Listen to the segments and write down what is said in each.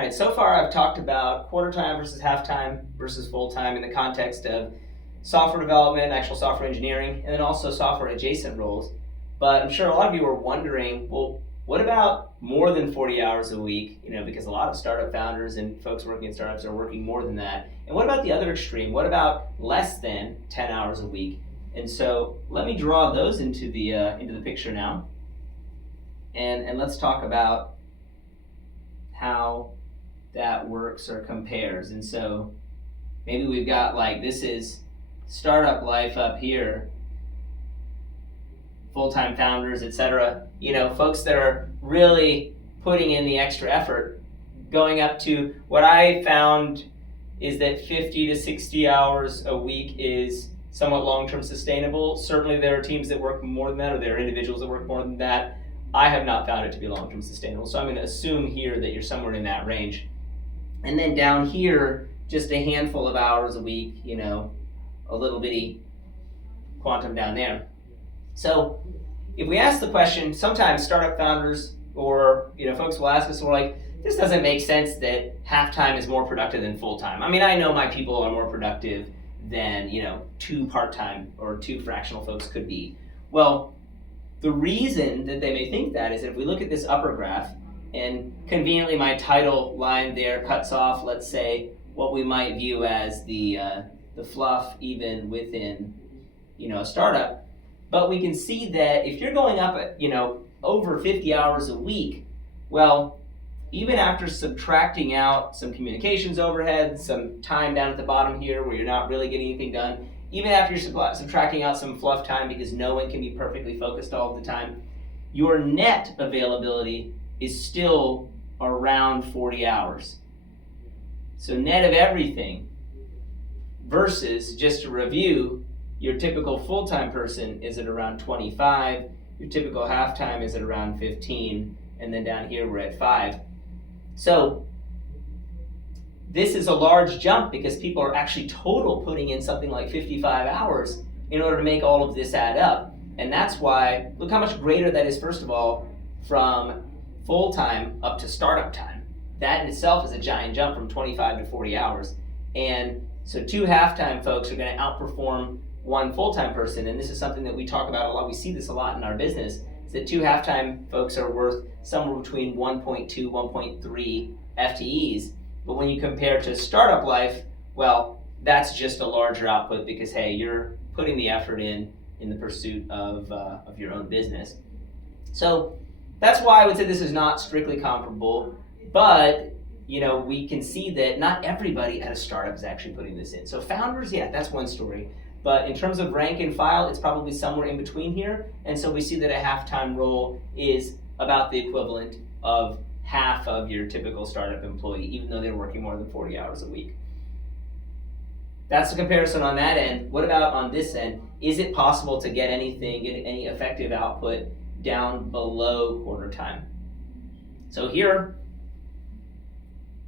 All right, so far I've talked about quarter time versus half-time versus full-time in the context of software development, actual software engineering, and then also software adjacent roles. But I'm sure a lot of you are wondering, well, what about more than 40 hours a week? Because a lot of startup founders and folks working in startups are working more than that. And what about the other extreme? What about less than 10 hours a week? And so let me draw those into the picture now. And let's talk about how that works or compares. And so maybe we've got this is startup life up here, full-time founders, etc. Folks that are really putting in the extra effort, going up to what I found is that 50 to 60 hours a week is somewhat long-term sustainable. Certainly there are teams that work more than that, or there are individuals that work more than that. I have not found it to be long-term sustainable, so I'm going to assume here that you're somewhere in that range. And then down here, just a handful of hours a week, a little bitty quantum down there. So if we ask the question, sometimes startup founders or folks will ask us, we're like, this doesn't make sense that half-time is more productive than full-time. I mean, I know my people are more productive than 2 part-time or 2 fractional folks could be. Well, the reason that they may think that is that if we look at this upper graph, and conveniently my title line there cuts off, let's say, what we might view as the fluff even within a startup. But we can see that if you're going up at over 50 hours a week, well, even after subtracting out some communications overhead, some time down at the bottom here where you're not really getting anything done, even after you're subtracting out some fluff time because no one can be perfectly focused all the time, your net availability is still around 40 hours. So net of everything versus, just to review, your typical full-time person is at around 25, your typical half-time is at around 15, and then down here we're at 5. So this is a large jump because people are actually total putting in something like 55 hours in order to make all of this add up. And that's why, look how much greater that is, first of all, from full-time up to startup time. That in itself is a giant jump from 25 to 40 hours. And so 2 half-time folks are going to outperform 1 full-time person. And this is something that we talk about a lot. We see this a lot in our business, is that 2 half-time folks are worth somewhere between 1.2, 1.3 FTEs. But when you compare to startup life, well, that's just a larger output because, hey, you're putting the effort in the pursuit of your own business. So that's why I would say this is not strictly comparable, but we can see that not everybody at a startup is actually putting this in. So founders, yeah, that's one story. But in terms of rank and file, it's probably somewhere in between here. And so we see that a half-time role is about the equivalent of half of your typical startup employee, even though they're working more than 40 hours a week. That's the comparison on that end. What about on this end? Is it possible to get any effective output down below quarter time? So here,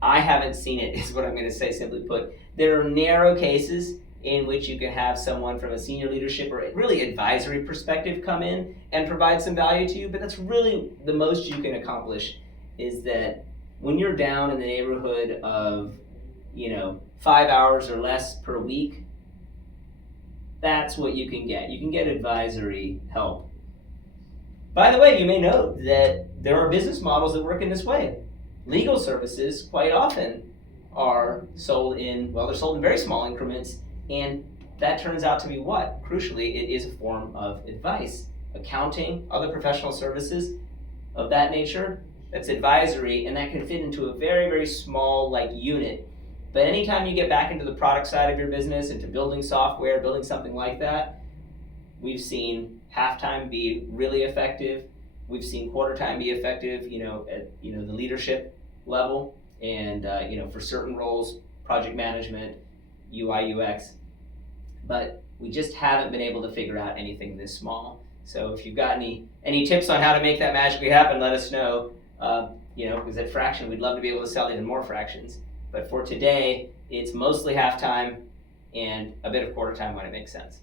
I haven't seen it, is what I'm going to say, simply put. There are narrow cases in which you can have someone from a senior leadership or really advisory perspective come in and provide some value to you, but that's really the most you can accomplish, is that when you're down in the neighborhood of 5 hours or less per week, that's what you can get. You can get advisory help. By the way, you may know that there are business models that work in this way. Legal services quite often are sold they're sold in very small increments, and that turns out to be what? Crucially, it is a form of advice. Accounting, other professional services of that nature, that's advisory, and that can fit into a very, very small unit. But anytime you get back into the product side of your business, into building software, building something like that, we've seen half-time be really effective. We've seen quarter time be effective, at the leadership level, and for certain roles, project management, UI, UX. But we just haven't been able to figure out anything this small. So if you've got any tips on how to make that magically happen, let us know. Because at Fraction, we'd love to be able to sell even more fractions. But for today, it's mostly half-time and a bit of quarter time when it makes sense.